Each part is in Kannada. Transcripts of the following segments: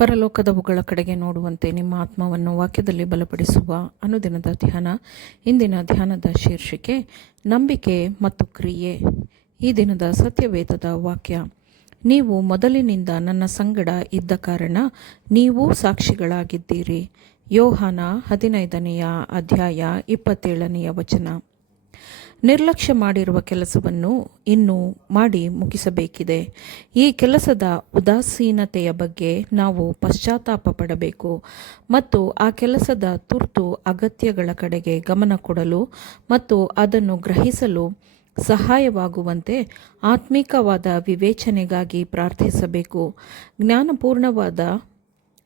ಪರಲೋಕದವುಗಳ ಕಡೆಗೆ ನೋಡುವಂತೆ ನಿಮ್ಮ ಆತ್ಮವನ್ನು ವಾಕ್ಯದಲ್ಲಿ ಬಲಪಡಿಸುವ ಅನುದಿನದ ಧ್ಯಾನ. ಇಂದಿನ ಧ್ಯಾನದ ಶೀರ್ಷಿಕೆ ನಂಬಿಕೆ ಮತ್ತು ಕ್ರಿಯೆ. ಈ ದಿನದ ಸತ್ಯವೇದದ ವಾಕ್ಯ: ನೀವು ಮೊದಲಿನಿಂದ ನನ್ನ ಸಂಗಡ ಇದ್ದ ಕಾರಣ ನೀವೂ ಸಾಕ್ಷಿಗಳಾಗಿದ್ದೀರಿ. ಯೋಹಾನ 15ನೇ ಅಧ್ಯಾಯ 27ನೇ ವಚನ. ನಿರ್ಲಕ್ಷ್ಯ ಮಾಡಿರುವ ಕೆಲಸವನ್ನು ಇನ್ನೂ ಮಾಡಿ ಮುಗಿಸಬೇಕಿದೆ. ಈ ಕೆಲಸದ ಉದಾಸೀನತೆಯ ಬಗ್ಗೆ ನಾವು ಪಶ್ಚಾತ್ತಾಪ ಪಡಬೇಕು ಮತ್ತು ಆ ಕೆಲಸದ ತುರ್ತು ಅಗತ್ಯಗಳ ಕಡೆಗೆ ಗಮನ ಕೊಡಲು ಮತ್ತು ಅದನ್ನು ಗ್ರಹಿಸಲು ಸಹಾಯವಾಗುವಂತೆ ಆತ್ಮಿಕವಾದ ವಿವೇಚನೆಗಾಗಿ ಪ್ರಾರ್ಥಿಸಬೇಕು. ಜ್ಞಾನಪೂರ್ಣವಾದ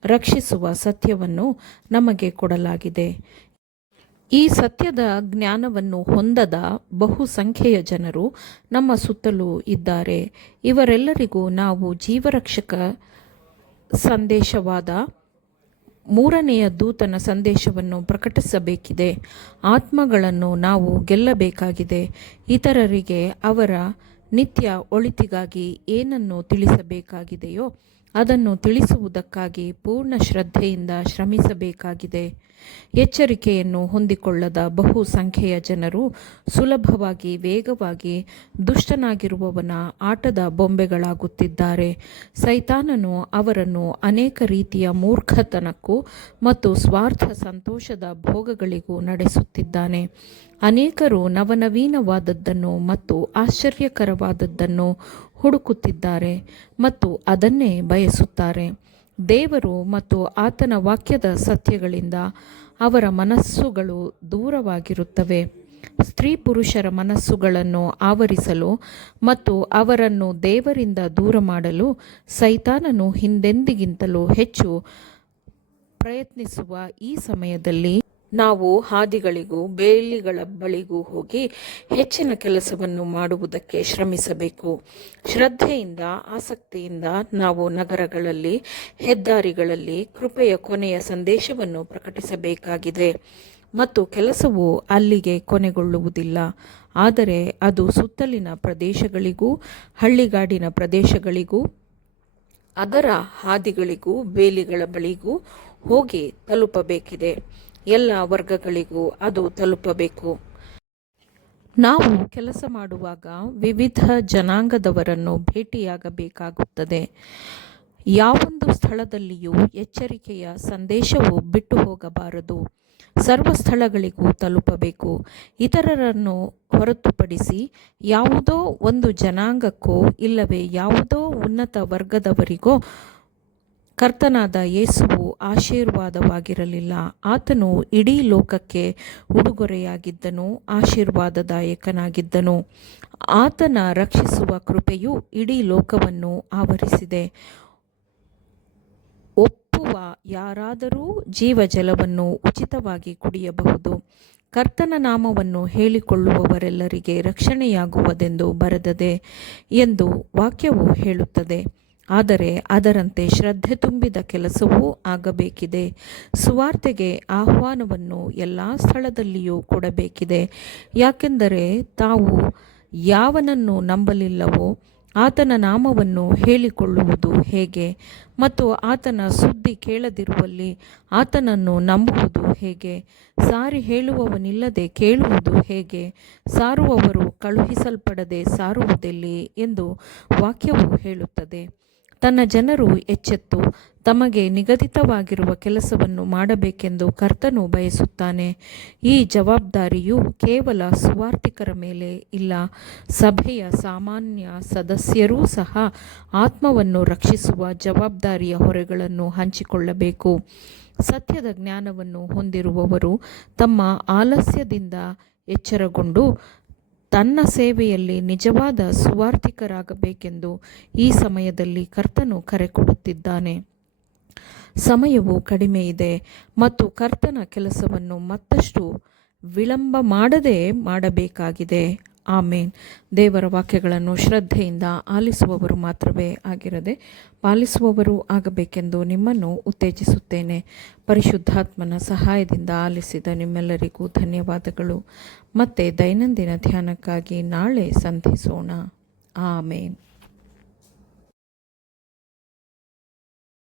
ರಕ್ಷಿಸುವ ಸತ್ಯವನ್ನು ನಮಗೆ ಕೊಡಲಾಗಿದೆ. ಈ ಸತ್ಯದ ಜ್ಞಾನವನ್ನು ಹೊಂದದ ಬಹುಸಂಖ್ಯೆಯ ಜನರು ನಮ್ಮ ಸುತ್ತಲೂ ಇದ್ದಾರೆ. ಇವರೆಲ್ಲರಿಗೂ ನಾವು ಜೀವರಕ್ಷಕ ಸಂದೇಶವಾದ ಮೂರನೆಯ ದೂತನ ಸಂದೇಶವನ್ನು ಪ್ರಕಟಿಸಬೇಕಿದೆ. ಆತ್ಮಗಳನ್ನು ನಾವು ಗೆಲ್ಲಬೇಕಾಗಿದೆ. ಇತರರಿಗೆ ಅವರ ನಿತ್ಯ ಒಳಿತಿಗಾಗಿ ಏನನ್ನು ತಿಳಿಸಬೇಕಾಗಿದೆಯೋ ಅದನ್ನು ತಿಳಿಸುವುದಕ್ಕಾಗಿ ಪೂರ್ಣ ಶ್ರದ್ಧೆಯಿಂದ ಶ್ರಮಿಸಬೇಕಾಗಿದೆ. ಎಚ್ಚರಿಕೆಯನ್ನು ಹೊಂದಿಕೊಳ್ಳದ ಬಹುಸಂಖ್ಯೆಯ ಜನರು ಸುಲಭವಾಗಿ ವೇಗವಾಗಿ ದುಷ್ಟನಾಗಿರುವವನ ಆಟದ ಬೊಂಬೆಗಳಾಗುತ್ತಿದ್ದಾರೆ. ಸೈತಾನನು ಅವರನ್ನು ಅನೇಕ ರೀತಿಯ ಮೂರ್ಖತನಕ್ಕೂ ಮತ್ತು ಸ್ವಾರ್ಥ ಸಂತೋಷದ ಭೋಗಗಳಿಗೂ ನಡೆಸುತ್ತಿದ್ದಾನೆ. ಅನೇಕರು ನವನವೀನವಾದದ್ದನ್ನು ಮತ್ತು ಆಶ್ಚರ್ಯಕರವಾದದ್ದನ್ನು ಹುಡುಕುತ್ತಿದ್ದಾರೆ ಮತ್ತು ಅದನ್ನೇ ಬಯಸುತ್ತಾರೆ. ದೇವರು ಮತ್ತು ಆತನ ವಾಕ್ಯದ ಸತ್ಯಗಳಿಂದ ಅವರ ಮನಸ್ಸುಗಳು ದೂರವಾಗಿರುತ್ತವೆ. ಸ್ತ್ರೀ ಪುರುಷರ ಮನಸ್ಸುಗಳನ್ನು ಆವರಿಸಲು ಮತ್ತು ಅವರನ್ನು ದೇವರಿಂದ ದೂರ ಮಾಡಲು ಸೈತಾನನು ಹಿಂದೆಂದಿಗಿಂತಲೂ ಹೆಚ್ಚು ಪ್ರಯತ್ನಿಸುವ ಈ ಸಮಯದಲ್ಲಿ ನಾವು ಹಾದಿಗಳಿಗೂ ಬೇಲಿಗಳ ಬಳಿಗೂ ಹೋಗಿ ಹೆಚ್ಚಿನ ಕೆಲಸವನ್ನು ಮಾಡುವುದಕ್ಕೆ ಶ್ರಮಿಸಬೇಕು. ಶ್ರದ್ಧೆಯಿಂದ ಆಸಕ್ತಿಯಿಂದ ನಾವು ನಗರಗಳಲ್ಲಿ ಹೆದ್ದಾರಿಗಳಲ್ಲಿ ಕೃಪೆಯ ಕೊನೆಯ ಸಂದೇಶವನ್ನು ಪ್ರಕಟಿಸಬೇಕಾಗಿದೆ. ಮತ್ತು ಕೆಲಸವು ಅಲ್ಲಿಗೆ ಕೊನೆಗೊಳ್ಳುವುದಿಲ್ಲ, ಆದರೆ ಅದು ಸುತ್ತಲಿನ ಪ್ರದೇಶಗಳಿಗೂ ಹಳ್ಳಿಗಾಡಿನ ಪ್ರದೇಶಗಳಿಗೂ ಅದರ ಹಾದಿಗಳಿಗೂ ಬೇಲಿಗಳ ಬಳಿಗೂ ಹೋಗಿ ತಲುಪಬೇಕಿದೆ. ಎಲ್ಲ ವರ್ಗಗಳಿಗೂ ಅದು ತಲುಪಬೇಕು. ನಾವು ಕೆಲಸ ಮಾಡುವಾಗ ವಿವಿಧ ಜನಾಂಗದವರನ್ನು ಭೇಟಿಯಾಗಬೇಕಾಗುತ್ತದೆ. ಯಾವೊಂದು ಸ್ಥಳದಲ್ಲಿಯೂ ಎಚ್ಚರಿಕೆಯ ಸಂದೇಶವು ಬಿಟ್ಟು ಹೋಗಬಾರದು. ಸರ್ವ ಸ್ಥಳಗಳಿಗೂ ತಲುಪಬೇಕು. ಇತರರನ್ನು ಹೊರತುಪಡಿಸಿ ಯಾವುದೋ ಒಂದು ಜನಾಂಗಕ್ಕೋ ಇಲ್ಲವೇ ಯಾವುದೋ ಉನ್ನತ ವರ್ಗದವರಿಗೋ ಕರ್ತನಾದ ಯೇಸುವು ಆಶೀರ್ವಾದವಾಗಿರಲಿಲ್ಲ. ಆತನು ಇಡೀ ಲೋಕಕ್ಕೆ ಉಡುಗೊರೆಯಾಗಿದ್ದನು, ಆಶೀರ್ವಾದದಾಯಕನಾಗಿದ್ದನು. ಆತನ ರಕ್ಷಿಸುವ ಕೃಪೆಯು ಇಡೀ ಲೋಕವನ್ನು ಆವರಿಸಿದೆ. ಒಪ್ಪುವ ಯಾರಾದರೂ ಜೀವಜಲವನ್ನು ಉಚಿತವಾಗಿ ಕುಡಿಯಬಹುದು. ಕರ್ತನ ನಾಮವನ್ನು ಹೇಳಿಕೊಳ್ಳುವವರೆಲ್ಲರಿಗೆ ರಕ್ಷಣೆಯಾಗುವುದೆಂದು ಬರೆದದೆ ಎಂದು ವಾಕ್ಯವು ಹೇಳುತ್ತದೆ. ಆದರೆ ಅದರಂತೆ ಶ್ರದ್ಧೆ ತುಂಬಿದ ಕೆಲಸವೂ ಆಗಬೇಕಿದೆ. ಸುವಾರ್ತೆಗೆ ಆಹ್ವಾನವನ್ನು ಎಲ್ಲ ಸ್ಥಳದಲ್ಲಿಯೂ ಕೊಡಬೇಕಿದೆ. ಯಾಕೆಂದರೆ ತಾವು ಯಾವನನ್ನು ನಂಬಲಿಲ್ಲವೋ ಆತನ ನಾಮವನ್ನು ಹೇಳಿಕೊಳ್ಳುವುದು ಹೇಗೆ? ಮತ್ತು ಆತನ ಸುದ್ದಿ ಕೇಳದಿರುವಲ್ಲಿ ಆತನನ್ನು ನಂಬುವುದು ಹೇಗೆ? ಸಾರಿ ಹೇಳುವವನಿಲ್ಲದೆ ಕೇಳುವುದು ಹೇಗೆ? ಸಾರುವವರು ಕಳುಹಿಸಲ್ಪಡದೆ ಸಾರುವುದೆಲ್ಲಿ ಎಂದು ವಾಕ್ಯವು ಹೇಳುತ್ತದೆ. ತನ್ನ ಜನರು ಎಚ್ಚೆತ್ತು ತಮಗೆ ನಿಗದಿತವಾಗಿರುವ ಕೆಲಸವನ್ನು ಮಾಡಬೇಕೆಂದು ಕರ್ತನು ಬಯಸುತ್ತಾನೆ. ಈ ಜವಾಬ್ದಾರಿಯು ಕೇವಲ ಸುವಾರ್ತಿಕರ ಮೇಲೆ ಇಲ್ಲ, ಸಭೆಯ ಸಾಮಾನ್ಯ ಸದಸ್ಯರೂ ಸಹ ಆತ್ಮವನ್ನು ರಕ್ಷಿಸುವ ಜವಾಬ್ದಾರಿಯ ಹೊರೆಗಳನ್ನು ಹಂಚಿಕೊಳ್ಳಬೇಕು. ಸತ್ಯದ ಜ್ಞಾನವನ್ನು ಹೊಂದಿರುವವರು ತಮ್ಮ ಆಲಸ್ಯದಿಂದ ಎಚ್ಚರಗೊಂಡು ತನ್ನ ಸೇವೆಯಲ್ಲಿ ನಿಜವಾದ ಸುವಾರ್ತಿಕರಾಗಬೇಕೆಂದು ಈ ಸಮಯದಲ್ಲಿ ಕರ್ತನು ಕರೆ ಕೊಡುತ್ತಿದ್ದಾನೆ. ಸಮಯವು ಕಡಿಮೆ ಇದೆ ಮತ್ತು ಕರ್ತನ ಕೆಲಸವನ್ನು ಮತ್ತಷ್ಟು ವಿಳಂಬ ಮಾಡದೆ ಮಾಡಬೇಕಾಗಿದೆ. ಆಮೇನ್. ದೇವರ ವಾಕ್ಯಗಳನ್ನು ಶ್ರದ್ಧೆಯಿಂದ ಆಲಿಸುವವರು ಮಾತ್ರವೇ ಆಗಿರದೆ ಪಾಲಿಸುವವರು ಆಗಬೇಕೆಂದು ನಿಮ್ಮನ್ನು ಉತ್ತೇಜಿಸುತ್ತೇನೆ. ಪರಿಶುದ್ಧಾತ್ಮನ ಸಹಾಯದಿಂದ ಆಲಿಸಿದ ನಿಮ್ಮೆಲ್ಲರಿಗೂ ಧನ್ಯವಾದಗಳು. ಮತ್ತೆ ದೈನಂದಿನ ಧ್ಯಾನಕ್ಕಾಗಿ ನಾಳೆ ಸಂಧಿಸೋಣ. ಆಮೇನ್.